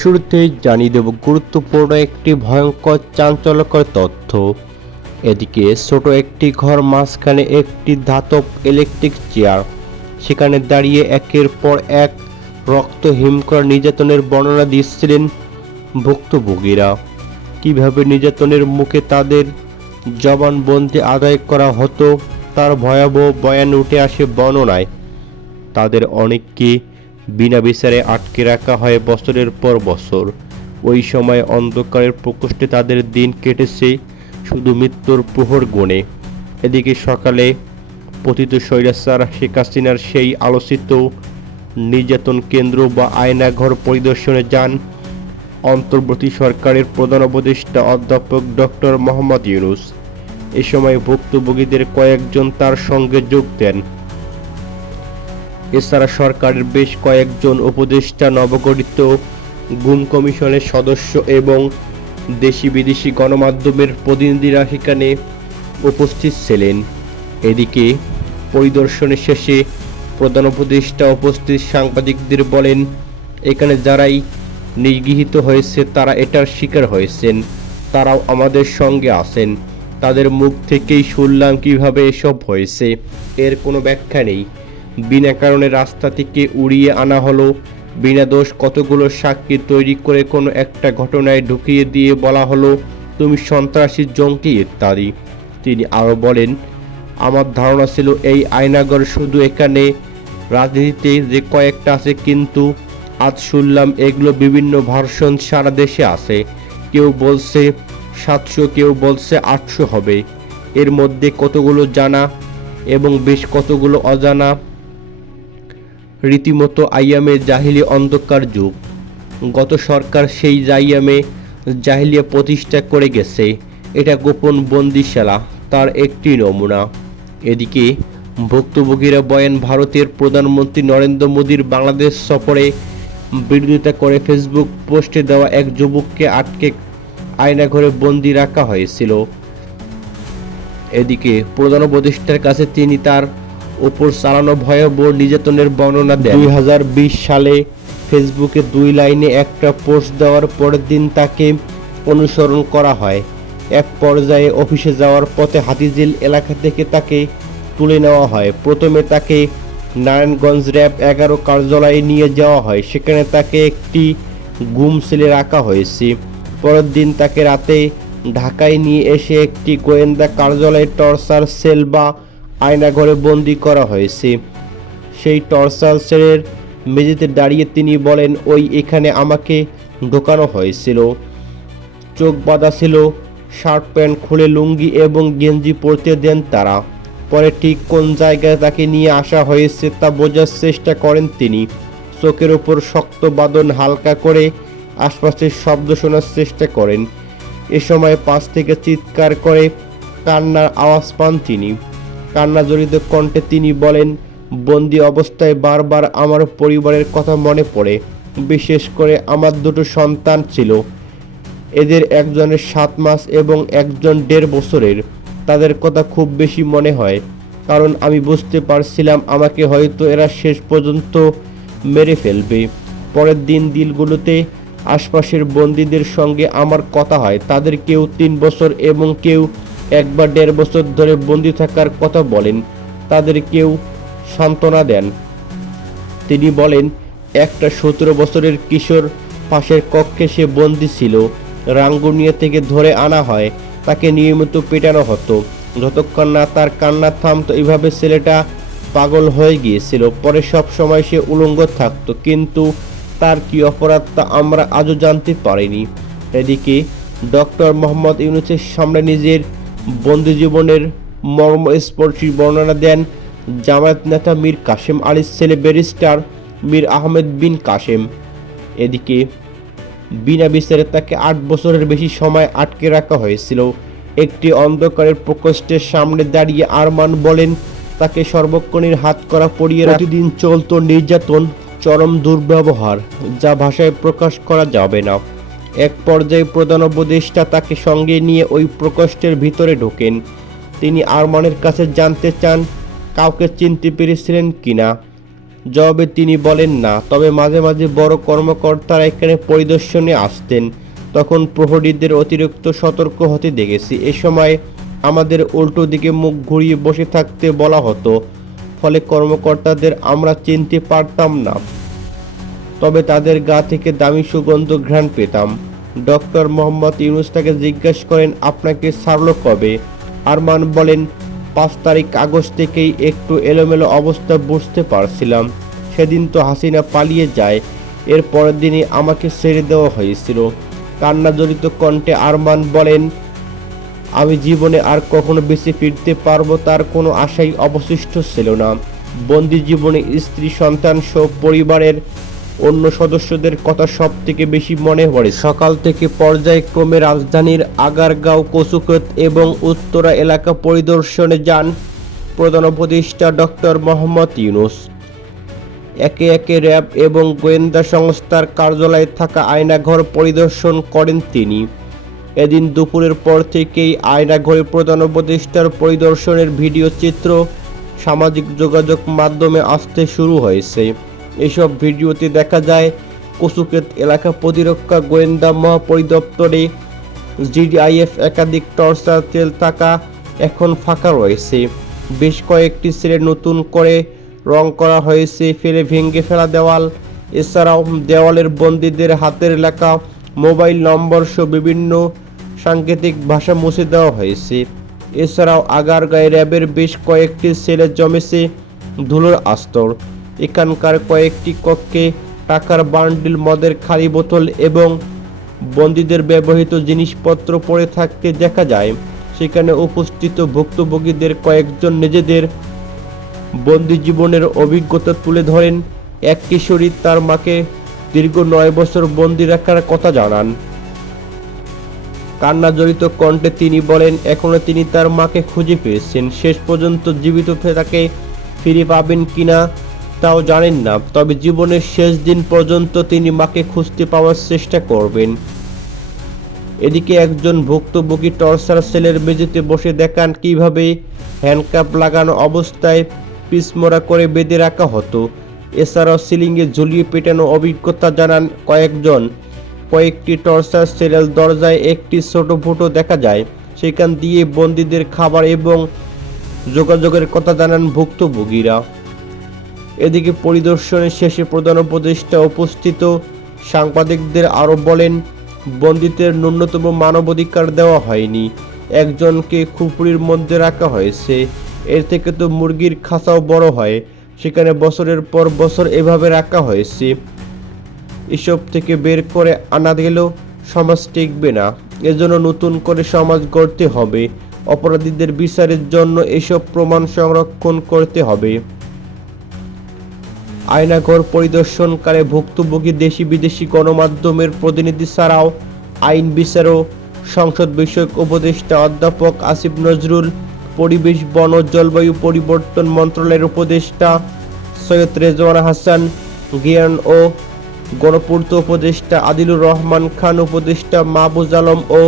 শুরুতেই জানিয়ে দেব গুরুত্বপূর্ণ একটি ভয়ঙ্কর চাঞ্চল্যকর তথ্য। এদিকে ছোট একটি ঘর মাঝখানে একটি ধাতব ইলেকট্রিক চেয়ার সেখানে দাঁড়িয়ে একের পর এক রক্ত হিমকর নির্যাতনের বর্ণনা দিচ্ছিলেন ভুক্তভোগীরা। কীভাবে নির্যাতনের মুখে তাদের জবানবন্দি আদায় করা হতো, তার ভয়াবহ বয়ান উঠে আসে বর্ণনায়। তাদের অনেককে বিনা বিচারে আটকে রাখা হয় বছরের পর বছর। ওই সময় অন্ধকারের প্রকোষ্ঠে তাদের দিন কেটেছে শুধু মৃত্যুর প্রহর গুণে। এদিকে সকালে পতিত স্বৈরাচার শেখ হাসিনার সেই আলোচিত নির্যাতন কেন্দ্র বা আয়নাঘর পরিদর্শনে যান অন্তর্বর্তী সরকারের প্রধান উপদেষ্টা অধ্যাপক ডক্টর মোহাম্মদ ইউনুস। এ সময় ভুক্তভোগীদের কয়েকজন তার সঙ্গে যোগ দেন। এছাড়া সরকারের বেশ কয়েকজন উপদেষ্টা, নবগঠিত গুম কমিশনের সদস্য এবং দেশি বিদেশি গণমাধ্যমের প্রতিনিধিরা সেখানে উপস্থিত ছিলেন। এদিকে পরিদর্শনের শেষে প্রধান উপদেষ্টা উপস্থিত সাংবাদিকদের বলেন, এখানে যারাই নিগৃহীত হয়েছে, তারা এটার শিকার হয়েছেন। তারাও আমাদের সঙ্গে আছেন। তাদের মুখ থেকেই শুনলাম কীভাবে এসব হয়েছে। এর কোনো ব্যাখ্যা নেই। বিনা কারণে রাস্তা থেকে উড়িয়ে আনা হলো। বিনা দোষ কতগুলো সাক্ষী তৈরি করে কোনো একটা ঘটনায় ঢুকিয়ে দিয়ে বলা হলো, তুমি সন্ত্রাসী জঙ্কি ইত্যাদি। তিনি আরও বলেন, আমার ধারণা ছিল এই আয়নাগর শুধু এখানে রাজনীতিতে যে কয়েকটা আছে, কিন্তু আজ শুনলাম এগুলো বিভিন্ন ভার্সন সারা দেশে আছে। কেউ বলছে সাতশো, কেউ বলছে আটশো হবে। এর মধ্যে কতগুলো জানা এবং বেশ কতগুলো অজানা রীতিমতো আইয়ামে জাহিলি অন্ধকার যুগ। গত সরকার সেই জাইয়ামে জাহিলিয়া প্রতিষ্ঠা করে গেছে। এটা গোপন বন্দিশালা, তার একটি নমুনা। এদিকে ভুক্তভোগীরা বয়ান, ভারতের প্রধানমন্ত্রী নরেন্দ্র মোদীর বাংলাদেশ সফরে বিরোধিতা করে ফেসবুক পোস্টে দেওয়া এক যুবককে আটকে আয়নাঘরে বন্দি রাখা হয়েছিল। এদিকে প্রধান উপদেষ্টার কাছে তিনি তার ওপর চালানো ভয়াবহ নির্যাতনের বর্ণনা দেন। দুই সালে ফেসবুকে দুই লাইনে একটা পোস্ট দেওয়ার পরের দিন তাকে অনুসরণ করা হয়। এক পর্যায়ে অফিসে যাওয়ার পথে হাতিঝিল এলাকা থেকে তাকে তুলে নেওয়া হয়। প্রথমে তাকে নারায়ণগঞ্জ র্যাব এগারো কার্যালয়ে নিয়ে যাওয়া হয়। সেখানে তাকে একটি গুম সেলে রাখা হয়েছে। পরের দিন তাকে রাতে ঢাকায় নিয়ে এসে একটি গোয়েন্দা কার্যালয়ে টর্চার সেল বা আয়নাঘরে বন্দি করা হয়েছে। সেই টর্চার সেলের মেঝেতে দাঁড়িয়ে তিনি বলেন, ওই এখানে আমাকে ঢোকানো হয়েছিল। চোখ বাঁধা ছিল, শার্ট প্যান্ট খুলে লুঙ্গি এবং গেঞ্জি পরতে দেন তারা। পরে ঠিক কোন জায়গায় তাকে নিয়ে আসা হয়েছে তা বোঝার চেষ্টা করেন তিনি। চোখের ওপর শক্ত বাঁধন হালকা করে আশপাশের শব্দ শোনার চেষ্টা করেন। এ সময় পাশ থেকে চিৎকার করে কান্নার আওয়াজ পান তিনি। কান্না জড়িত কণ্ঠে তিনি বলেন, বন্দি অবস্থায় বারবার আমার পরিবারের কথা মনে পড়ে। বিশেষ করে আমার দুটো সন্তান ছিল। এদের একজনের সাত মাস এবং একজন দেড় বছরের। তাদের কথা খুব বেশি মনে হয়। কারণ আমি বুঝতে পারছিলাম আমাকে হয়তো এরা শেষ পর্যন্ত মেরে ফেলবে। পরের দিন দিলগুলোতে আশপাশের বন্দীদের সঙ্গে আমার কথা হয়। তাদের কেউ তিন বছর এবং কেউ একবার দেড় বছর ধরে বন্দি থাকার কথা বলেন, তাদের কেউ সান্ত্বনা দেন। তিনি বলেন, একটা সতেরো বছরের কিশোর পাশের কক্ষে সে বন্দি ছিল। রাঙ্গুনিয়া থেকে ধরে আনা হয়, তাকে নিয়মিত পেটানো হতো। যতক্ষণ না তার কান্না থামতো এইভাবে ছেলেটা পাগল হয়ে গিয়েছিল। পরে সব সময় সে উলঙ্গ থাকতো, কিন্তু তার কি অপরাধ তা আমরা আজও জানতে পারিনি। এদিকে ডক্টর মোহাম্মদ ইউনুসের সামনে নিজের বন্দি জীবনের মর্মস্পর্শী বর্ণনা দেন জামায়াত নেতা মীর কাশেম আলীর ছেলে ব্যারিস্টার মীর আহমেদ বিন কাশেম এদিকে বিনা বিচারে তাকে আট বছরের বেশি সময় আটকে রাখা হয়েছিল। একটি অন্ধকারের প্রকোষ্ঠের সামনে দাঁড়িয়ে আরমান বলেন, তাকে সর্বক্ষণের হাত করা পড়িয়ে প্রতিদিন চলতো নির্যাতন, চরম দুর্ব্যবহার, যা ভাষায় প্রকাশ করা যাবে না। এক পর্যায়ে প্রধান উপদেষ্টা তাকে সঙ্গে নিয়ে ওই প্রকোষ্ঠের ভিতরে ঢোকেন। তিনি আরমানের কাছে জানতে চান কাউকে চিনতে পেরেছিলেন কিনা। জবাবে তিনি বলেন, না। তবে মাঝে মাঝে বড় কর্মকর্তারা এখানে পরিদর্শনে আসতেন। তখন প্রহরীদের অতিরিক্ত সতর্ক হতে দেখেছি। এ সময় আমাদের উল্টো দিকে মুখ ঘুরিয়ে বসে থাকতে বলা হতো, ফলে কর্মকর্তাদের আমরা চিনতে পারতাম না। তবে তাদের গা থেকে দামি সুগন্ধ ঘ্রাণ পেতাম। ডক্টর মোহাম্মদ ইউনুস তাকে জিজ্ঞেস করেন, আপনাকে ছাড়লো কবে? আরমান বলেন, পাঁচ তারিখ আগস্ট থেকেই একটু এলোমেলো অবস্থা বুঝতে পারছিলাম। সেদিন তো হাসিনা পালিয়ে যায়। এর পরের দিনই আমাকে ছেড়ে দেওয়া হয়েছিল। কান্না জড়িত কণ্ঠে আরমান বলেন, আমি জীবনে আর কখনো বেঁচে ফিরতে পারব তার কোনো আশাই অবশিষ্ট ছিল না। বন্দি জীবনে স্ত্রী, সন্তান সহ পরিবারের অন্য সদস্যদের কথা সব থেকে বেশি মনে পড়ে। সকাল থেকে পর্যায়ক্রমে রাজধানীর আগারগাঁও কচুকত এবং উত্তরা এলাকা পরিদর্শনে যান প্রধান উপদেষ্টা ডক্টর মোহাম্মদ ইউনুস। একে একে র্যাব এবং গোয়েন্দা সংস্থার কার্যালয়ে থাকা আয়নাঘর পরিদর্শন করেন তিনি। এদিন দুপুরের পর থেকেই আয়নাঘরে প্রধান উপদেষ্টার পরিদর্শনের ভিডিও চিত্র, সামাজিক যোগাযোগ মাধ্যমে আসতে শুরু হয়েছে। এসব ভিডিওতে দেখা যায় কচুকেত এলাকা প্রতিরক্ষা গোয়েন্দা মহাপরিদপ্তরে জিডিআইএফ একাধিক টর্চার তেল থাকা এখন ফাঁকা রয়েছে। বেশ কয়েকটি সেলে নতুন করে রং করা হয়েছে, ফেলে ভেঙে ফেলা দেওয়াল। এছাড়াও দেওয়ালের বন্দীদের হাতের লেখা মোবাইল নম্বর সহ বিভিন্ন সাংকেতিক ভাষা মুছে দেওয়া হয়েছে। এছাড়াও আগারগাঁয়ে র্যাবের বেশ কয়েকটি সেলে জমেছে ধুলোর আস্তর। এখানকার কয়েকটি কক্ষে টাকার বান্ডিল, মদের খালি বোতল এবং বন্দীদের ব্যবহৃত জিনিসপত্র পড়ে থাকতে দেখা যায়। সেখানে উপস্থিত ভুক্তভোগীদের কয়েকজন নিজেদের বন্দি জীবনের অভিজ্ঞতা তুলে ধরেন। এক কিশোরী তার মাকে দীর্ঘ নয় বছর বন্দি রাখার কথা জানান। কান্না জড়িত কণ্ঠে তিনি বলেন, এখনও তিনি তার মাকে খুঁজে পেয়েছেন। শেষ পর্যন্ত জীবিত তাকে ফিরে পাবেন কিনা তাও জানেন না, তবে জীবনের শেষ দিন পর্যন্ত তিনি মাকে খুঁজতে পাওয়ার চেষ্টা করবেন। এদিকে একজন ভুক্তভোগী টর্চার সেলের মেঝেতে বসে দেখান কীভাবে হ্যান্ডকাপ লাগানো অবস্থায় পিসমোড়া করে বেঁধে রাখা হতো। এছাড়াও সিলিংয়ে ঝুলিয়ে পেটানো অভিজ্ঞতা জানান কয়েকজন। কয়েকটি টর্চার সেলের দরজায় একটি ছোট ফুটো দেখা যায়, সেখান দিয়ে বন্দীদের খাবার এবং যোগাযোগের কথা জানান ভুক্তভোগীরা। এদিকে পরিদর্শনের শেষে প্রধান উপদেষ্টা উপস্থিত। সাংবাদিকদের আরও বলেন, বন্দীদের ন্যূনতম মানবাধিকার দেওয়া হয়নি। একজনকে খুপুরির মধ্যে রাখা হয়েছে। এর থেকে তো মুরগির খাঁচাও বড় হয়। সেখানে বছরের পর বছর এভাবে রাখা হয়েছে। এসব থেকে বের করে আনা গেলেও সমাজ টিকবে না। এজন্য নতুন করে সমাজ গড়তে হবে। অপরাধীদের বিচারের জন্য এসব প্রমাণ সংরক্ষণ করতে হবে। আয়নাঘর পরিদর্শনকালে ভুক্তভোগী দেশি বিদেশি গণমাধ্যমের প্রতিনিধি ছাড়াও আইন বিচারও সংসদ বিষয়ক উপদেষ্টা অধ্যাপক আসিফ নজরুল, পরিবেশ, বন ও জলবায়ু পরিবর্তন মন্ত্রণালয়ের উপদেষ্টা সৈয়দ রেজওয়ান হাসান, জ্ঞান ও গণপূর্ত উপদেষ্টা আদিলুর রহমান খান, উপদেষ্টা মাহবুজ আলম ও